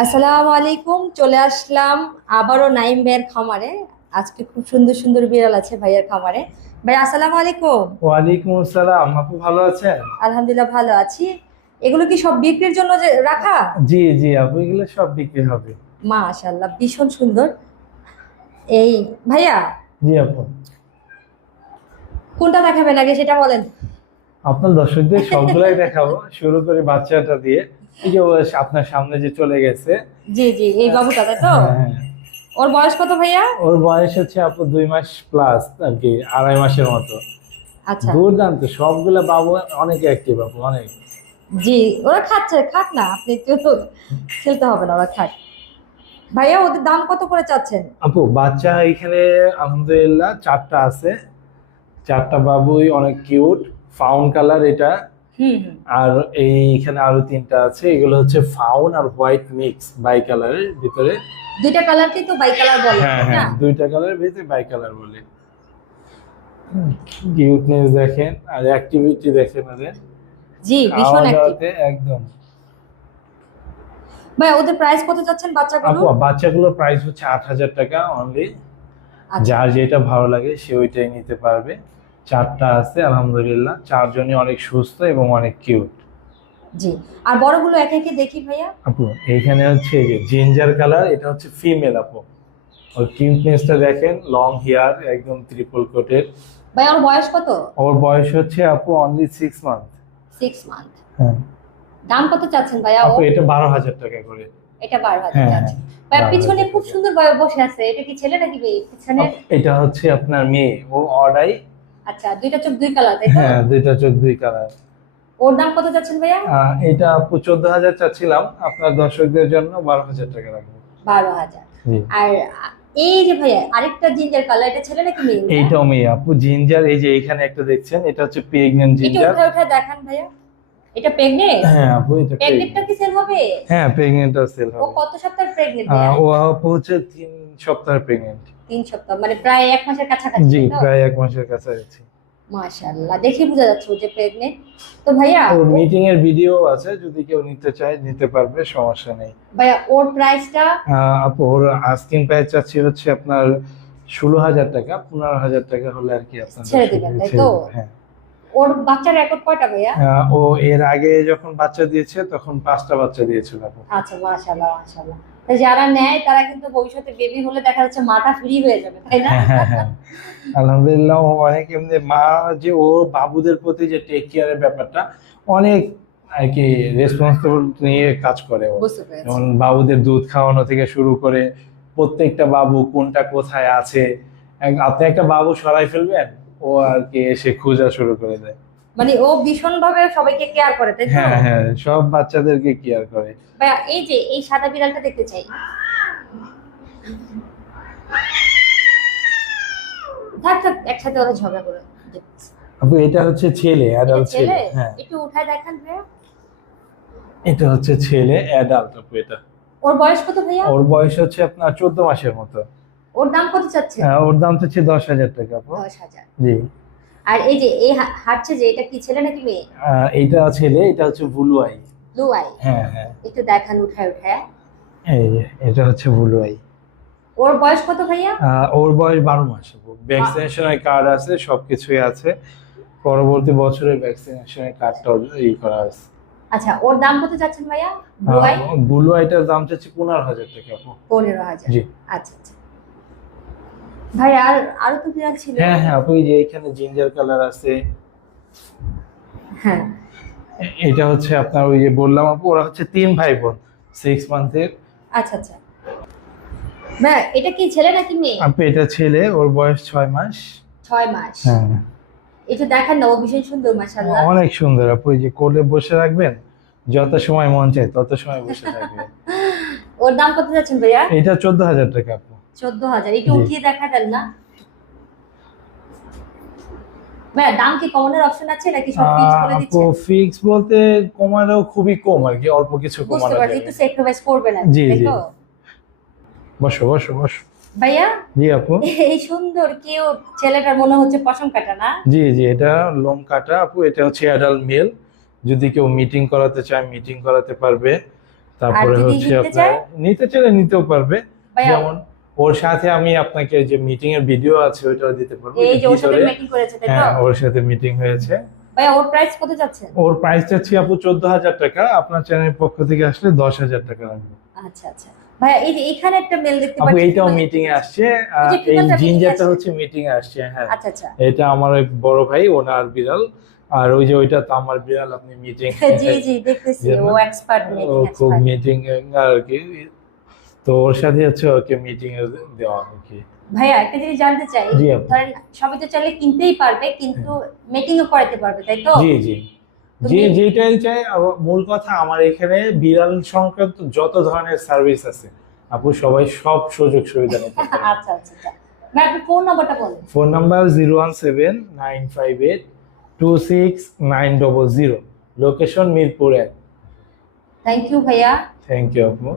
আসসালামু আলাইকুম চলে আসলাম আবারও নাইম ভাইয়ের খামারে। আজকে খুব সুন্দর সুন্দর বিড়াল আছে ভাইয়ের খামারে। ভাই আসসালামু আলাইকুম। ওয়ালাইকুম আসসালাম আপু ভালো আছেন? আলহামদুলিল্লাহ ভালো আছি। এগুলো কি সব বিক্রির জন্য যে রাখা? জি জি আপু এগুলো সব বিক্রি হবে। মাশাআল্লাহ ভীষণ সুন্দর। এই ভাইয়া? জি আপু। কোনটা দেখাবেন আগে সেটা বলেন। আপনার দর্শকদের সবগুলাই দেখাবো শুরু করে বাচ্চাটা দিয়ে। এই যে আপনার সামনে যে চলে গেছে। জি জি এই বাবুটা তাই তো? হ্যাঁ, হ্যাঁ। ওর বয়স কত ভাইয়া? ওর বয়স হচ্ছে আপু দুই মাস প্লাস আর কি আড়াই মাসের মতো। আচ্ছা। দুর্দান্ত সবগুলা বাবু অনেক অ্যাক্টিভ আপু অনেক। জি ওরা খাচ্ছে খাক না আপনি তো খেলতে হবে না ওরা খাক। ভাইয়া ওদের দাম কত করে চাচ্ছেন? আপু বাচ্চা এখানে আলহামদুলিল্লাহ চারটা আছে। চারটা বাবুই অনেক কিউট ফাউন কালার এটা। আর এইখানে আরও তিনটা আছে এগুলো হচ্ছে ফাউন আর হোয়াইট মিক্স বাই কালারের ভিতরে। দুইটা কালারকেই তো বাই কালার বলে হ্যাঁ হ্যাঁ দুইটা কালারের ভিতরে বাই কালার বলে কিউটনেস দেখেন আর অ্যাক্টিভিটি দেখেন ওদের। জি ভীষণ অ্যাক্টিভ একদম। ভাই ওদের প্রাইস কত চাচ্ছেন বাচ্চাগুলো আপু বাচ্চাগুলোর প্রাইস হচ্ছে আট হাজার টাকা অনলি আচ্ছা। যার যেটা ভালো লাগে সে ওইটাই নিতে পারবে। চারটা আছে আলহামদুলিল্লাহ। চারজনই অনেক সুস্থ এবং অনেক কিউট জি আর বড়গুলো একে একে দেখি ভাইয়া। আপু এইখানে হচ্ছে এই যে জিঞ্জার কালার এটা হচ্ছে ফিমেল আপু। ওর কিউটনেসটা দেখেন লং হেয়ার একদম ট্রিপল কোটের ভাই ওর বয়স কত? ওর বয়স হচ্ছে আপু only six month six month হ্যাঁ। দাম কত চাচ্ছেন ভাইয়া আপু এটা বারো হাজার টাকা করে। এটা বারো হাজার হ্যাঁ, চাচ্ছেন। ভাইয়া 12,000 পিছনে খুব সুন্দর বসে আছে। এটা কি ছেলে নাকি মেয়ে? পিছনে এটা হচ্ছে আপনার মেয়ে। ও অর্ডাই আচ্ছা দুইটা চোখ দুই কালার তাই তো? হ্যাঁ দুইটা চোখ দুই কালার ওর দাম কত চাচ্ছেন ভাইয়া? এটা আপু চোদ্দ হাজার চাচ্ছিলাম। আপনার দর্শকদের জন্য বারো হাজার টাকা রাখব। বারো হাজার। জি। আর এই যে ভাইয়া আরেকটা জিঞ্জার কালার এটা ছেলে নাকি মেয়ে? এইটাও মেয়ে। আপু জিঞ্জার এই যে এখানে একটা দেখছেন এটা হচ্ছে প্রেগনেন্ট এটা জিঞ্জার। উঠে উঠে দেখান ভাইয়া। এটা প্রেগনেন্ট হ্যাঁ আপু এটা প্রেগনেন্টটা কি সেল হবে? হ্যাঁ প্রেগনেন্ট সেল হবে। ও কত সপ্তাহ প্রেগনেন্ট ও আপু হচ্ছে তিন সপ্তাহ প্রেগনেন্ট তিন সপ্তাহ মানে প্রায় এক মাসের কাছাকাছি জি প্রায় এক মাসের কাছাকাছি। মাশাআল্লাহ দেখে বোঝা যাচ্ছে ও যে তো ভাইয়া ওর মিটিং এর ভিডিও আছে যদি কেউ নিতে চায় নিতে পারবে সমস্যা নেই। ভাইয়া ওর প্রাইসটা আপু ওর আস্কিং প্রাইস চাচ্ছি হচ্ছে আপনার ষোলো হাজার টাকা পনেরো হাজার টাকা হলে আর কি আপনার ছেড়ে দিবেন, তাই তো? হ্যাঁ। ওর বাচ্চার রেকর্ড কয়টা ভাইয়া? ও এর আগে যখন বাচ্চা দিয়েছে তখন পাঁচটা বাচ্চা দিয়েছিল আচ্ছা মাশাআল্লাহ মাশাআল্লাহ। যারা নেয় তারা কিন্তু ভবিষ্যতে বেবি হলে দেখা যাচ্ছে মাটা ফ্রি হয়ে যাবে তাই না। আলহামদুলিল্লাহ অনেক এমনি মা যে ও বাবুদের প্রতি যে টেক কেয়ারের ব্যাপারটা অনেক আর কি রেসপন্সিবল নিয়ে কাজ করে যেমন বাবুদের দুধ খাওয়ানো থেকে শুরু করে প্রত্যেকটা বাবু কোনটা কোথায় আছে আপনি একটা বাবু সরাই ফেলবেন ও আর কি এসে খোঁজা শুরু করে দেয়। মানে ও ভীষণ ভাবে সবাইকে কেয়ার করে তাই হ্যাঁ হ্যাঁ সব বাচ্চাদেরকে কেয়ার করে। ভাইয়া এই যে এই সাদা বিড়ালটা দেখতে চাই। থাক থাক একসাথে ওরা ঝগড়া করে। আপু এটা হচ্ছে ছেলে অ্যাডাল্ট ছেলে? হ্যাঁ। একটু উঠায় দেখান ভাইয়া। এটা হচ্ছে ছেলে অ্যাডাল্ট আপু এটা। ওর বয়স কত ভাইয়া? ওর বয়স হচ্ছে আপনার চোদ্দ মাসের মতো। ওর দাম কত চাচ্ছে? হ্যাঁ, ওর দাম হচ্ছে দশ হাজার টাকা আপু। দশ হাজার। জি। আর এই যে এই হাঁটছে যে এটা কি ছেলে নাকি মেয়ে? এইটা ছেলে এটা হচ্ছে ব্লু আই। Blue eye? হ্যাঁ হ্যাঁ। একটু দেখান উঠায় উঠায়। এই এটা হচ্ছে ব্লু আই। ওর বয়স কত ভাইয়া? ওর বয়স বারো মাস। ভ্যাকসিনেশনের কার্ড আছে সবকিছুই আছে। পরবর্তী বছরের ভ্যাকসিনেশনের কার্ডটাও ই করা আছে। আচ্ছা ওর দাম কত চাচ্ছেন ভাইয়া? Blue eye? ব্লু আইটার দাম চাচ্ছে পনেরো হাজার টাকা। পনেরো হাজার। জি। আচ্ছা আচ্ছা। ভাই আর আরও তো বিড়াল ছিল। হ্যাঁ হ্যাঁ আপু যে এখানে জিঞ্জার কালার আছে। হ্যাঁ। এটা হচ্ছে আপনার ওই যে বললাম আপু ওরা হচ্ছে তিন ভাই বোন সিক্স মান্থের আচ্ছা আচ্ছা। ভাই এটা কি ছেলে নাকি মেয়ে? আপু এটা ছেলে ওর বয়স ছয় মাস। ছয় মাস। হ্যাঁ। এটা দেখান না ও ভীষণ সুন্দর মাশাল্লাহ অনেক সুন্দর আপু এই যে কোলে বসে রাখবেন যত সময় মন চায় তত সময় বসে থাকবেন। ওর দাম কত যাচ্ছেন ভাইয়া? এটা চোদ্দ হাজার টাকা আপু। চোদ্দ হাজার। উঠিয়ে দেখা দেন না। ভাইয়া দাম কি কমানোর অপশন আছে নাকি সব ফিক্স করে দিচ্ছেন ফিক্স বলতে কমানো খুবই কম আর কি অল্প কিছু বুঝতে পারছি একটু স্যাক্রিফাইস করবেন আর জি, জি। বসো বসো বসো। ভাইয়া? জি আপু। এই সুন্দর কেউ ছেলেটার মনে হচ্ছে পশম কাটা না? জি জি এটা লোম কাটা আপু এটা হচ্ছে অ্যাডাল্ট মেল যদি কেউ মিটিং করাতে চায় মিটিং করাতে পারবে। তারপরে হচ্ছে আপনার নিতে চাইলে নিতেও পারবে। যেমন ওর সাথে আমি আপনাকে যে মিটিং এর ভিডিও আছে ওইটাও দিতে পারব। এই যে ওর সাথে মিটিং করেছে তাই হ্যাঁ তো ওর সাথে মিটিং হয়েছে। ভাইয়া ওর প্রাইস কত যাচ্ছে? ওর প্রাইস চাচ্ছি আপু চোদ্দ হাজার টাকা আপনার চ্যানেলের পক্ষ থেকে আসলে দশ হাজার টাকা লাগবে। আচ্ছা আচ্ছা। ভাইয়া এই যে এখানে একটা মেল দেখতে আপু পাচ্ছি এইটাও মানে- মিটিং এ আসছে এই জিঞ্জারটা হচ্ছে মিটিং এ আসছে হ্যাঁ। আচ্ছা আচ্ছা। এটা আমার এক বড় ভাই ওনার বিড়াল। আর ওই যে ওইটা তো আমার বিড়াল আপনি মিটিং জি জি দেখতেছি ও এক্সপার্ট মিটিং খুব মিটিং আর কি। তো ওর সাথে হচ্ছে ওকে মিটিং এ দেওয়া আর কি। ভাইয়া একটা জিনিস জানতে চাই। জি। ধরেন সবাই তো চাইলে কিনতেই পারবে কিন্তু মিটিংও করাতে পারবে তাই তো? জি জি। যে তুমি- যেটাই চাই মূল কথা আমার এখানে বিড়াল সংক্রান্ত যত ধরনের সার্ভিস আছে আপু সবাই সব সুযোগ সুবিধা নিতে আচ্ছা আচ্ছা আচ্ছা। ফোন নাম্বারটা বলেন। Phone number zero one seven nine five eight two six nine double zero location Mirpur এক। থ্যাংক ইউ ভাইয়া। থ্যাংক ইউ আপু।